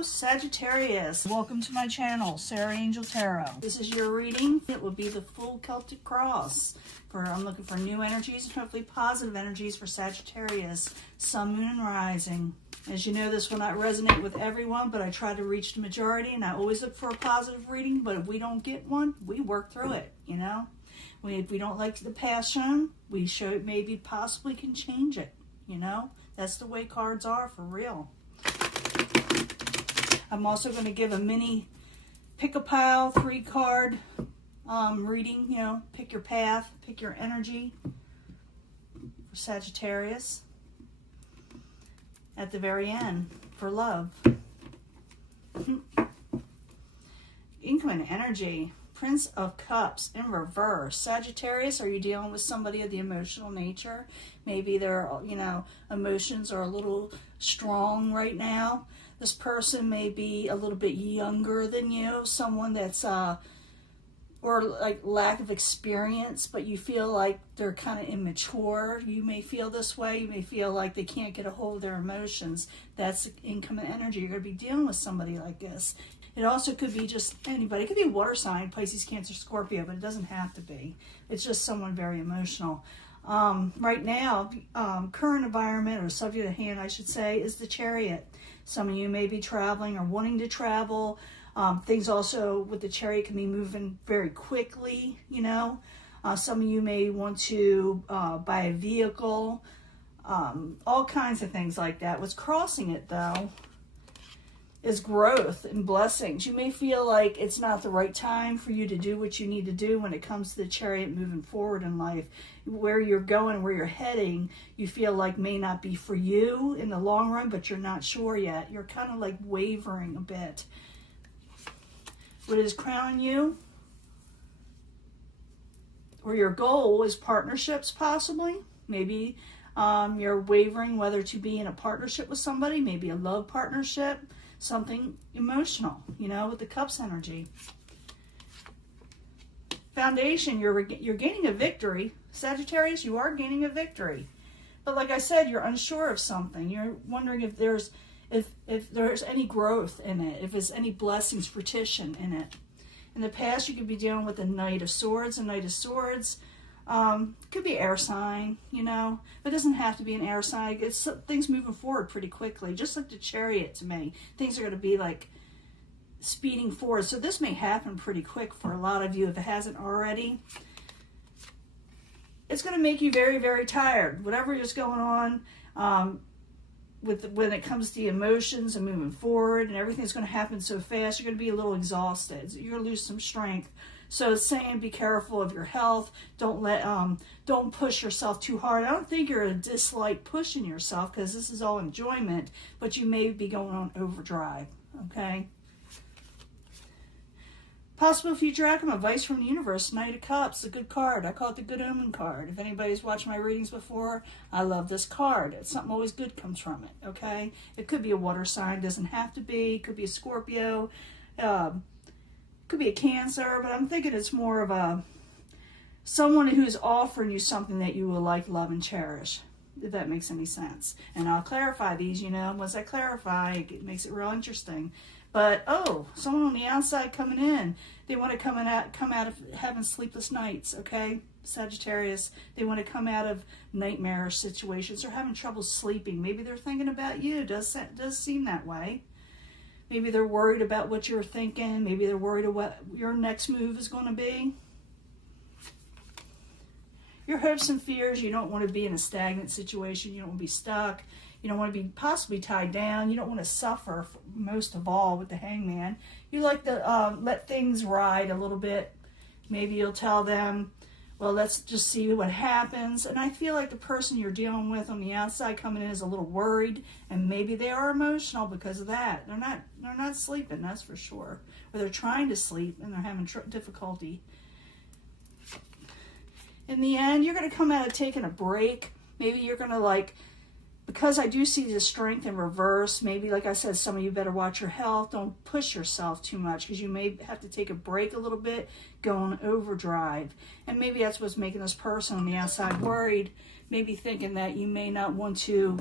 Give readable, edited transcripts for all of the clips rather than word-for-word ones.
Hello, Sagittarius. Welcome to my channel, Sarah Angel Tarot. This is your reading. It will be the full Celtic cross. I'm looking for new energies and hopefully positive energies for Sagittarius, Sun, Moon, and Rising. As you know, this will not resonate with everyone, but I try to reach the majority, and I always look for a positive reading, but if we don't get one, we work through it, you know? If we don't like the past shown, we maybe possibly can change it, you know? That's the way cards are for real. I'm also going to give a mini pick-a-pile 3-card reading, you know, pick your path, pick your energy for Sagittarius at the very end for love. Incoming energy, Prince of Cups in reverse. Sagittarius, are you dealing with somebody of the emotional nature? Maybe their, you know, emotions are a little strong right now. This person may be a little bit younger than you, someone that's, or like lack of experience, but you feel like they're kind of immature. You may feel this way. You may feel like they can't get a hold of their emotions. That's incoming energy. You're going to be dealing with somebody like this. It also could be just anybody. It could be a water sign, Pisces, Cancer, Scorpio, but it doesn't have to be. It's just someone very emotional. Right now, current environment, or subject at hand, I should say, is the Chariot. Some of you may be traveling or wanting to travel. Things also with the Chariot can be moving very quickly, you know. Some of you may want to buy a vehicle, all kinds of things like that. What's crossing it, though, is growth and blessings. You may feel like it's not the right time for you to do what you need to do when it comes to the Chariot moving forward in life. Where you're going, where you're heading, you feel like may not be for you in the long run, but you're not sure yet. You're kind of like wavering a bit. What is crowning you, or your goal, is partnerships possibly. Maybe you're wavering whether to be in a partnership with somebody, maybe a love partnership, something emotional, you know, with the Cups energy. Foundation, you're gaining a victory. Sagittarius, you are gaining a victory. But like I said, you're unsure of something. You're wondering if there's any growth in it, if there's any blessings, fruition in it. In the past, you could be dealing with the Knight of Swords. A Knight of Swords could be air sign, you know. It doesn't have to be an air sign. It's things moving forward pretty quickly, just like the Chariot to me. Things are going to be like speeding forward. So this may happen pretty quick for a lot of you if it hasn't already. It's going to make you very, very tired. Whatever is going on when it comes to the emotions and moving forward, and everything's going to happen so fast, you're going to be a little exhausted. You're going to lose some strength. So it's saying be careful of your health. Don't push yourself too hard. I don't think you're a dislike pushing yourself, because this is all enjoyment, but you may be going on overdrive, okay? Possible future outcome, advice from the universe, Knight of Cups, a good card. I call it the good omen card. If anybody's watched my readings before, I love this card. It's something always good comes from it, okay? It could be a water sign, doesn't have to be. It could be a Scorpio, could be a Cancer, but I'm thinking it's more of someone who's offering you something that you will like, love, and cherish, if that makes any sense. And I'll clarify these, you know. Once I clarify, it makes it real interesting. But, oh, someone on the outside coming in. They want to come out of having sleepless nights, okay? Sagittarius, they want to come out of nightmarish situations or having trouble sleeping. Maybe they're thinking about you. Does seem that way. Maybe they're worried about what you're thinking. Maybe they're worried about what your next move is going to be. Your hopes and fears, you don't want to be in a stagnant situation. You don't want to be stuck. You don't want to be possibly tied down. You don't want to suffer, most of all, with the Hangman. You like to let things ride a little bit. Maybe you'll tell them, well, let's just see what happens. And I feel like the person you're dealing with on the outside coming in is a little worried, and maybe they are emotional because of that. They're not sleeping, that's for sure. Or they're trying to sleep and they're having difficulty. In the end, you're going to come out of taking a break. Maybe you're going to because I do see the strength in reverse, maybe, like I said, some of you better watch your health. Don't push yourself too much, because you may have to take a break a little bit, go on overdrive. And maybe that's what's making this person on the outside worried, maybe thinking that you may not want to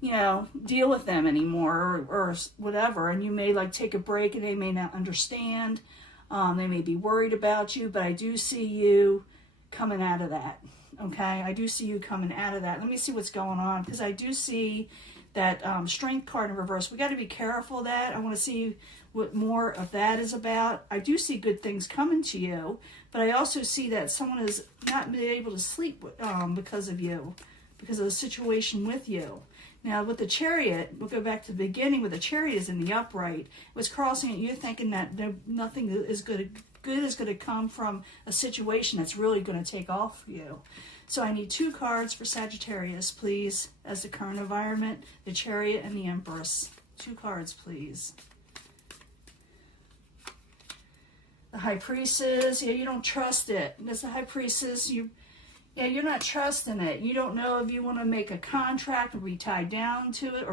you know, deal with them anymore or whatever. And you may like take a break and they may not understand. They may be worried about you, but I do see you coming out of that. Okay, I do see you coming out of that. Let me see what's going on, because I do see that Strength card in reverse. We got to be careful of that. I want to see what more of that is about. I do see good things coming to you, but I also see that someone is not been able to sleep because of you, because of the situation with you. Now, with the Chariot, we'll go back to the beginning where the Chariot is in the upright. It was crossing at you thinking that nothing is good is going to come from a situation that's really going to take off for you. So I need 2 cards for Sagittarius, please, as the current environment, the Chariot and the Empress. 2 cards, please. The High Priestess, yeah, you don't trust it. As the High Priestess, you're not trusting it. You don't know if you want to make a contract or be tied down to it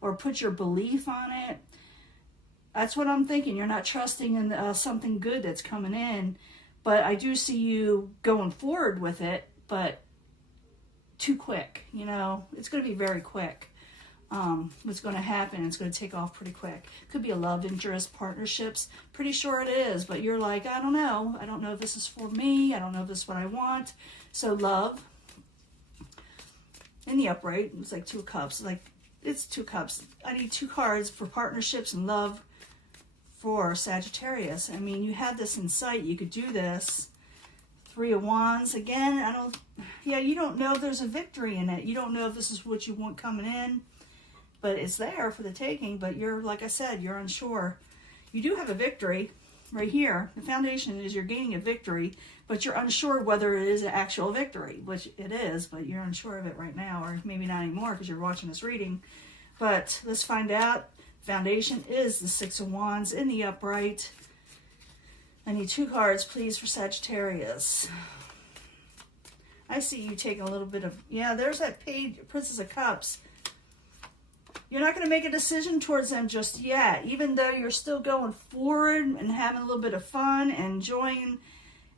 or put your belief on it. That's what I'm thinking. You're not trusting in something good that's coming in. But I do see you going forward with it, but too quick. You know, it's going to be very quick. What's going to happen, it's going to take off pretty quick. Could be a love interest, partnerships. Pretty sure it is, but you're like, I don't know. I don't know if this is for me. I don't know if this is what I want. So love in the upright, it's like 2 cups. Like, it's 2 cups. I need 2 cards for partnerships and love for Sagittarius. I mean, you had this in sight. You could do this. 3 of Wands. Again, you don't know if there's a victory in it. You don't know if this is what you want coming in. But it's there for the taking. But you're, like I said, you're unsure. You do have a victory right here. The foundation is you're gaining a victory, but you're unsure whether it is an actual victory, which it is, but you're unsure of it right now, or maybe not anymore because you're watching this reading. But let's find out. Foundation is the 6 of Wands in the upright. I need 2 cards, please, for Sagittarius. I see you taking a little bit of, there's that Page, Princess of Cups. You're not going to make a decision towards them just yet, even though you're still going forward and having a little bit of fun and enjoying,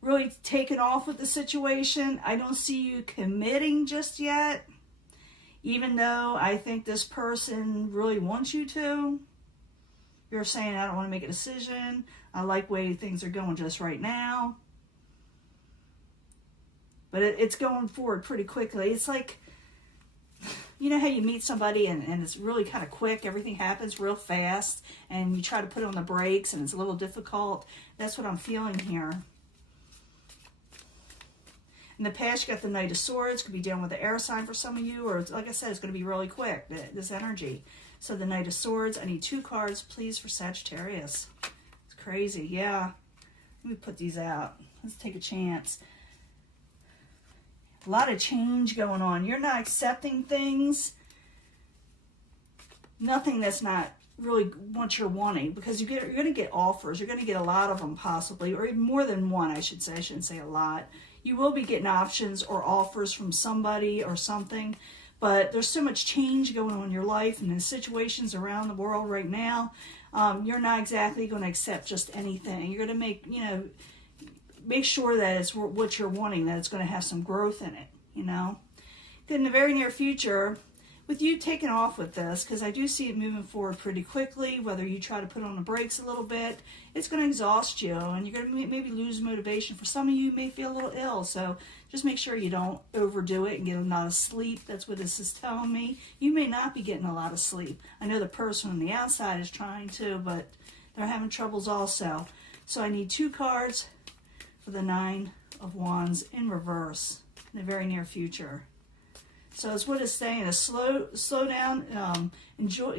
really taking off with the situation. I don't see you committing just yet, even though I think this person really wants you to. You're saying, I don't want to make a decision. I like the way things are going just right now. But it's going forward pretty quickly. It's like, you know how you meet somebody and it's really kind of quick, everything happens real fast, and you try to put on the brakes and it's a little difficult. That's what I'm feeling here. In the past, you got the Knight of Swords. Could be dealing with the air sign for some of you, or like I said, it's going to be really quick, this energy. So the Knight of Swords, I need 2 cards, please, for Sagittarius. It's crazy, yeah. Let me put these out. Let's take a chance. A lot of change going on. You're not accepting things. Nothing that's not really what you're wanting, because you're going to get offers. You're going to get a lot of them possibly, or even more than one, I should say. I shouldn't say a lot. You will be getting options or offers from somebody or something, but there's so much change going on in your life and in situations around the world right now. You're not exactly going to accept just anything. You're going to make sure that it's what you're wanting, that it's going to have some growth in it, In the very near future, with you taking off with this, because I do see it moving forward pretty quickly, whether you try to put on the brakes a little bit, it's going to exhaust you, and you're going to maybe lose motivation. For some of you, may feel a little ill, so just make sure you don't overdo it and get a lot of sleep. That's what this is telling me. You may not be getting a lot of sleep. I know the person on the outside is trying to, but they're having troubles also. So I need 2 cards for the 9 of Wands in reverse in the very near future. So it's what it's saying, is slow down, enjoy,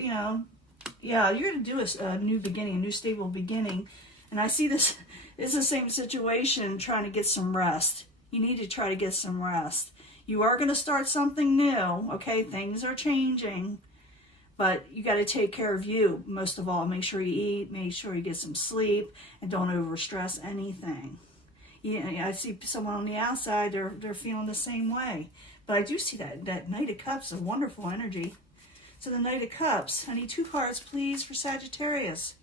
you're going to do a new beginning, a new stable beginning. And I see this is the same situation, trying to get some rest. You need to try to get some rest. You are going to start something new, okay? Things are changing, but you got to take care of you, most of all. Make sure you eat, make sure you get some sleep, and don't overstress anything. I see someone on the outside, they're feeling the same way. But I do see that Knight of Cups, a wonderful energy. So the Knight of Cups, I need 2 cards, please, for Sagittarius.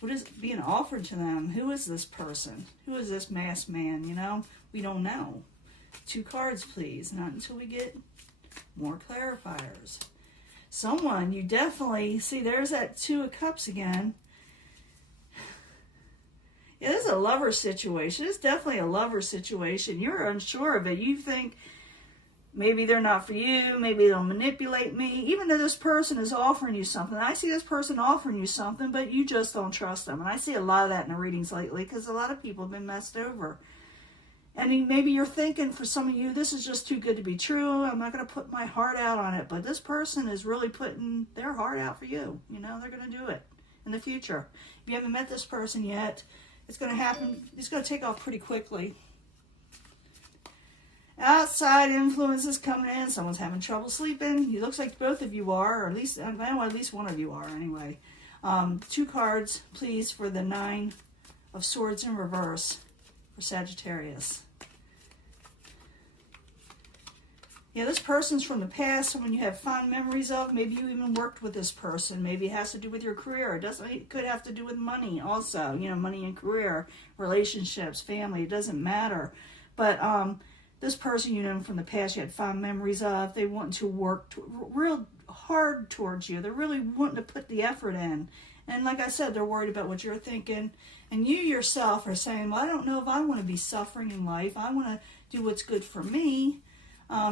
What is being offered to them? Who is this person? Who is this masked man, We don't know. 2 cards, please. Not until we get more clarifiers. someone you definitely see. There's that Two of Cups again. Yeah, this is a lover situation. It's definitely a lover situation. You're unsure of it. You think maybe they're not for you. Maybe they'll manipulate me. Even though this person is offering you something. I see this person offering you something, but you just don't trust them. And I see a lot of that in the readings lately because a lot of people have been messed over. And maybe you're thinking, for some of you, this is just too good to be true. I'm not going to put my heart out on it. But this person is really putting their heart out for you. You know, they're going to do it in the future. If you haven't met this person yet, it's going to happen. It's going to take off pretty quickly. Outside influences coming in. Someone's having trouble sleeping. It looks like both of you are, or at least, I know at least one of you are anyway. 2 cards, please, for the Nine of Swords in reverse for Sagittarius. Yeah, this person's from the past, someone you have fond memories of. Maybe you even worked with this person. Maybe it has to do with your career. It could have to do with money also. You know, money and career, relationships, family. It doesn't matter. But this person you know from the past, you had fond memories of. They want to work real hard towards you. They're really wanting to put the effort in. And like I said, they're worried about what you're thinking. And you yourself are saying, well, I don't know if I want to be suffering in life. I want to do what's good for me.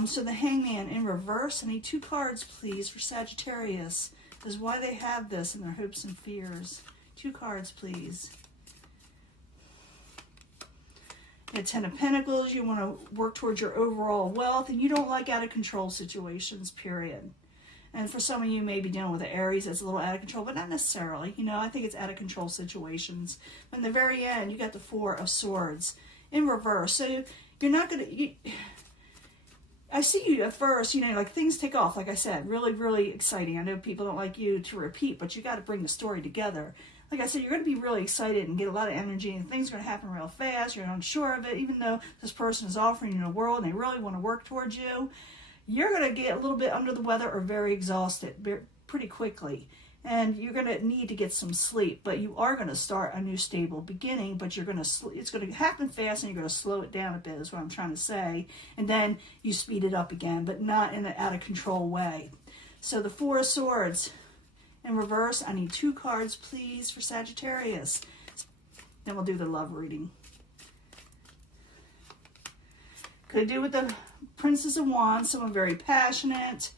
So the Hangman in reverse. I need 2 cards, please, for Sagittarius. This is why they have this in their hopes and fears. 2 cards, please. The 10 of Pentacles. You want to work towards your overall wealth. And you don't like out of control situations, period. And for some of you, maybe dealing with the Aries, that's a little out of control, but not necessarily. You know, I think it's out of control situations. But in the very end, you got the 4 of Swords in reverse. So you're not going to... I see you at first, you know, like things take off, like I said, really, really exciting. I know people don't like you to repeat, but you got to bring the story together. Like I said, you're going to be really excited and get a lot of energy, and things are going to happen real fast. You're unsure of it, even though this person is offering you the world and they really want to work towards you. You're going to get a little bit under the weather or very exhausted pretty quickly. And you're going to need to get some sleep, but you are going to start a new stable beginning, but you're going to, it's going to happen fast and you're going to slow it down a bit is what I'm trying to say. And then you speed it up again, but not in an out of control way. So the 4 of Swords in reverse. I need 2 cards, please, for Sagittarius. Then we'll do the love reading. Could do with the Princess of Wands, someone very passionate.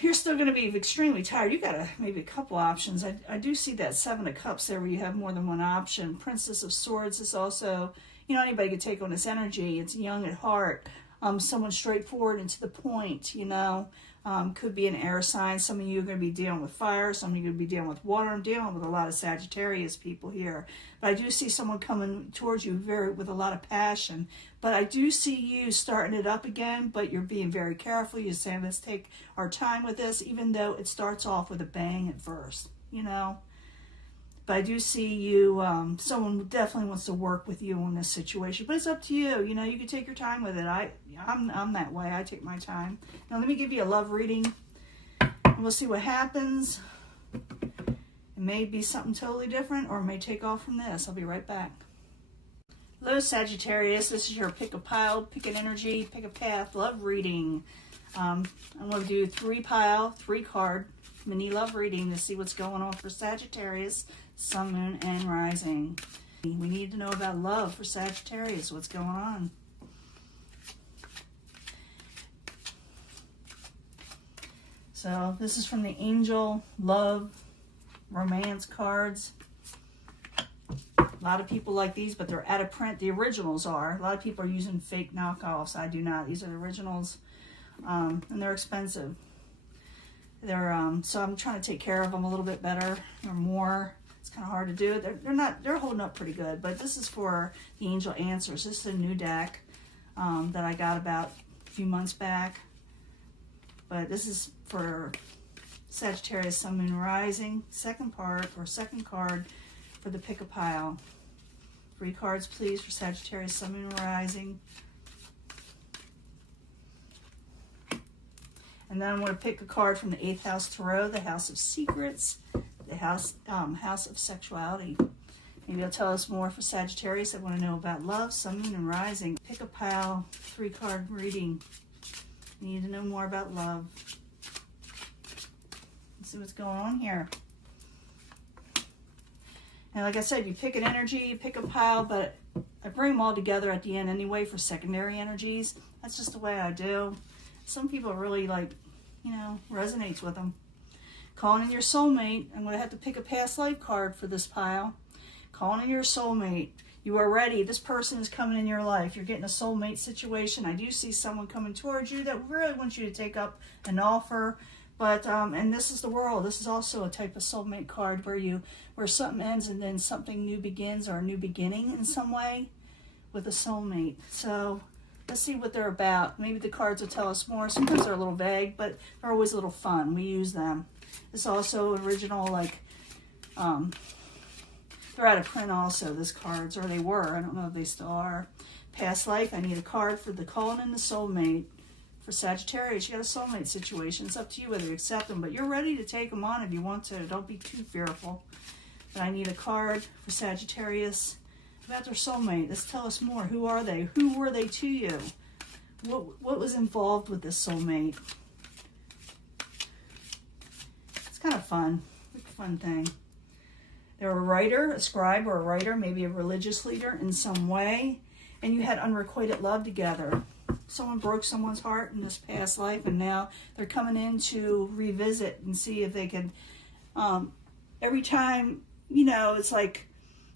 You're still going to be extremely tired. You got maybe a couple options. I do see that 7 of Cups there where you have more than one option. Princess of Swords is also, you know, anybody could take on this energy. It's young at heart. Someone straightforward and to the point, you know. Could be an air sign. Some of you are going to be dealing with fire. Some of you are going to be dealing with water. I'm dealing with a lot of Sagittarius people here. But I do see someone coming towards you with a lot of passion. But I do see you starting it up again, but you're being very careful. You're saying, let's take our time with this, even though it starts off with a bang at first, you know. But I do see you, someone definitely wants to work with you on this situation. But it's up to you. You know, you can take your time with it. I'm that way. I take my time. Now, let me give you a love reading. And we'll see what happens. It may be something totally different, or it may take off from this. I'll be right back. Hello, Sagittarius. This is your pick a pile, pick an energy, pick a path love reading. I'm going to do 3-pile, 3-card mini love reading to see what's going on for Sagittarius, Sun, Moon, and Rising. We need to know about love for Sagittarius. What's going on? So this is from the Angel Love Romance cards. A lot of people like these, but they're out of print. The originals are. A lot of people are using fake knockoffs. I do not. These are the originals, and they're expensive. They're so I'm trying to take care of them a little bit better or more. It's kind of hard to do. They're holding up pretty good. But this is for the Angel Answers. This is a new deck that I got about a few months back. But this is for Sagittarius, Sun, Moon, Rising. Second card for the pick a pile. 3 cards, please, for Sagittarius, Sun, Moon, Rising. And then I'm going to pick a card from the 8th House Tarot, the House of Secrets, the House of Sexuality. Maybe it'll tell us more for Sagittarius. I want to know about love, Sun, Moon, and Rising. Pick a pile, 3-card reading. You need to know more about love. see what's going on here. And like I said, you pick an energy, you pick a pile, but I bring them all together at the end anyway for secondary energies. That's just the way I do. Some people really like, resonates with them. Calling in your soulmate. I'm going to have to pick a past life card for this pile. Calling in your soulmate. You are ready. This person is coming in your life. You're getting a soulmate situation. I do see someone coming towards you that really wants you to take up an offer. But, and this is the World. This is also a type of soulmate card where something ends and then something new begins, or a new beginning in some way with a soulmate. So let's see what they're about. Maybe the cards will tell us more. Sometimes they're a little vague, but they're always a little fun. We use them. It's also original, like, they're out of print also, these cards, or they were. I don't know if they still are. Past life, I need a card for the calling in the soulmate. For Sagittarius, you got a soulmate situation. It's up to you whether you accept them, but you're ready to take them on if you want to. Don't be too fearful. But I need a card for Sagittarius about their soulmate. Let's tell us more. Who are they? Who were they to you? What was involved with this soulmate? It's kind of fun. It's a fun thing. They're a writer, a scribe or a writer, maybe a religious leader in some way, and you had unrequited love together. Someone broke someone's heart in this past life, and now they're coming in to revisit and see if they can, every time, it's like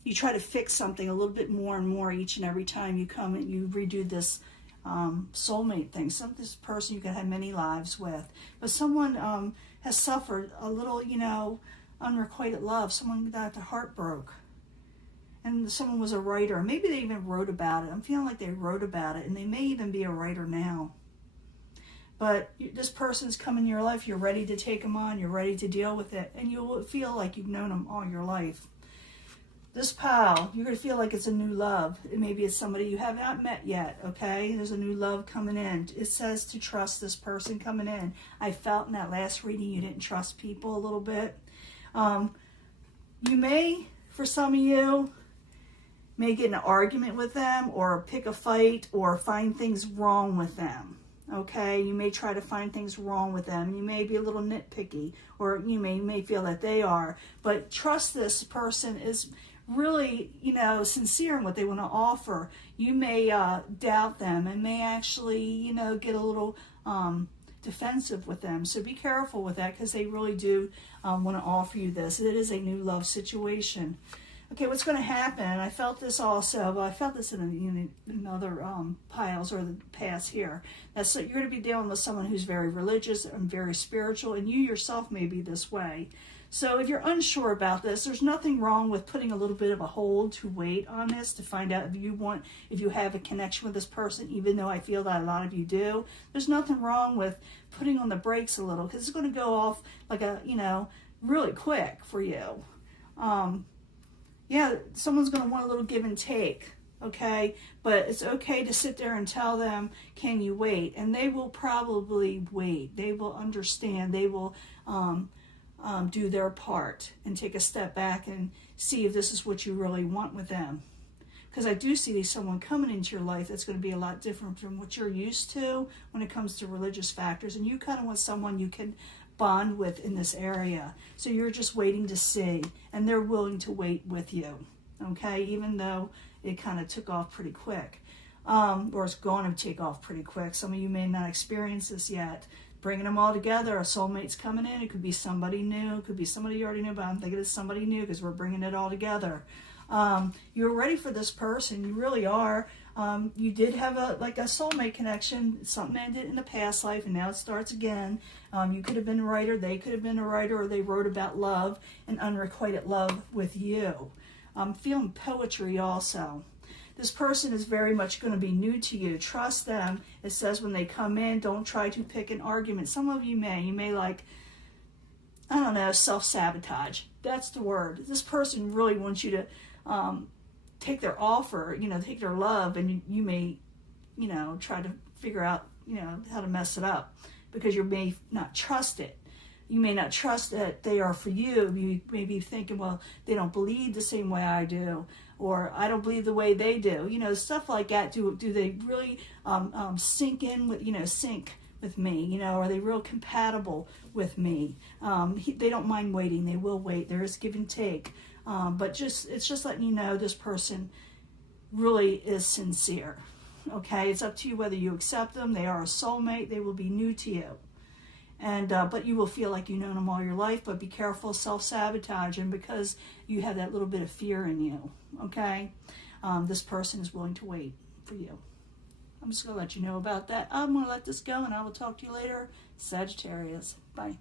you try to fix something a little bit more and more each and every time you come and you redo this soulmate thing. This person you could have many lives with, but someone has suffered a little, unrequited love. Someone got their heart broke. And someone was a writer. Maybe they even wrote about it. I'm feeling like they wrote about it, and they may even be a writer now. But this person's come in your life. You're ready to take them on. You're ready to deal with it. And you'll feel like you've known them all your life. This pile, you're going to feel like it's a new love. Maybe it's somebody you have not met yet, okay? There's a new love coming in. It says to trust this person coming in. I felt in that last reading you didn't trust people a little bit. You may, for some of you, may get in an argument with them or pick a fight or find things wrong with them, okay? You may try to find things wrong with them. You may be a little nitpicky, or you may feel that they are. But trust this person is really, sincere in what they want to offer. You may doubt them and may actually, get a little defensive with them. So be careful with that, because they really do want to offer you this. It is a new love situation. Okay, what's going to happen? And I felt this also, but I felt this in other piles or the past here. That's you're going to be dealing with someone who's very religious and very spiritual, and you yourself may be this way. So if you're unsure about this, there's nothing wrong with putting a little bit of a hold to wait on this to find out if you have a connection with this person, even though I feel that a lot of you do. There's nothing wrong with putting on the brakes a little, because it's going to go off like really quick for you. Yeah, someone's going to want a little give and take, okay? But it's okay to sit there and tell them, can you wait? And they will probably wait. They will understand. They will do their part and take a step back and see if this is what you really want with them. Because I do see someone coming into your life that's going to be a lot different from what you're used to when it comes to religious factors. And you kind of want someone you can bond with in this area. So you're just waiting to see, and they're willing to wait with you, okay? Even though it kind of took off pretty quick, or it's going to take off pretty quick. Some of you may not experience this yet. Bringing them all together, a soulmate's coming in. It could be somebody new. It could be somebody you already knew, but I'm thinking it's somebody new because we're bringing it all together. You're ready for this person. You really are. You did have a soulmate connection. Something ended in a past life, and now it starts again. You could have been a writer. They could have been a writer, or they wrote about love and unrequited love with you. I'm feeling poetry also. This person is very much going to be new to you. Trust them. It says when they come in, don't try to pick an argument. Some of you may. You may self-sabotage. That's the word. This person really wants you to take their offer, take their love, and you may, try to figure out, how to mess it up, because you may not trust it. You may not trust that they are for you. You may be thinking, well, they don't believe the same way I do, or I don't believe the way they do. Stuff like that. Do they really sync with with me? You know, are they real compatible with me? They don't mind waiting. They will wait. There is give and take. But it's just letting you know this person really is sincere. Okay, it's up to you whether you accept them. They are a soulmate. They will be new to you. And but you will feel like you've known them all your life, but be careful of self-sabotaging because you have that little bit of fear in you, okay? This person is willing to wait for you. I'm just going to let you know about that. I'm going to let this go, and I will talk to you later. Sagittarius. Bye.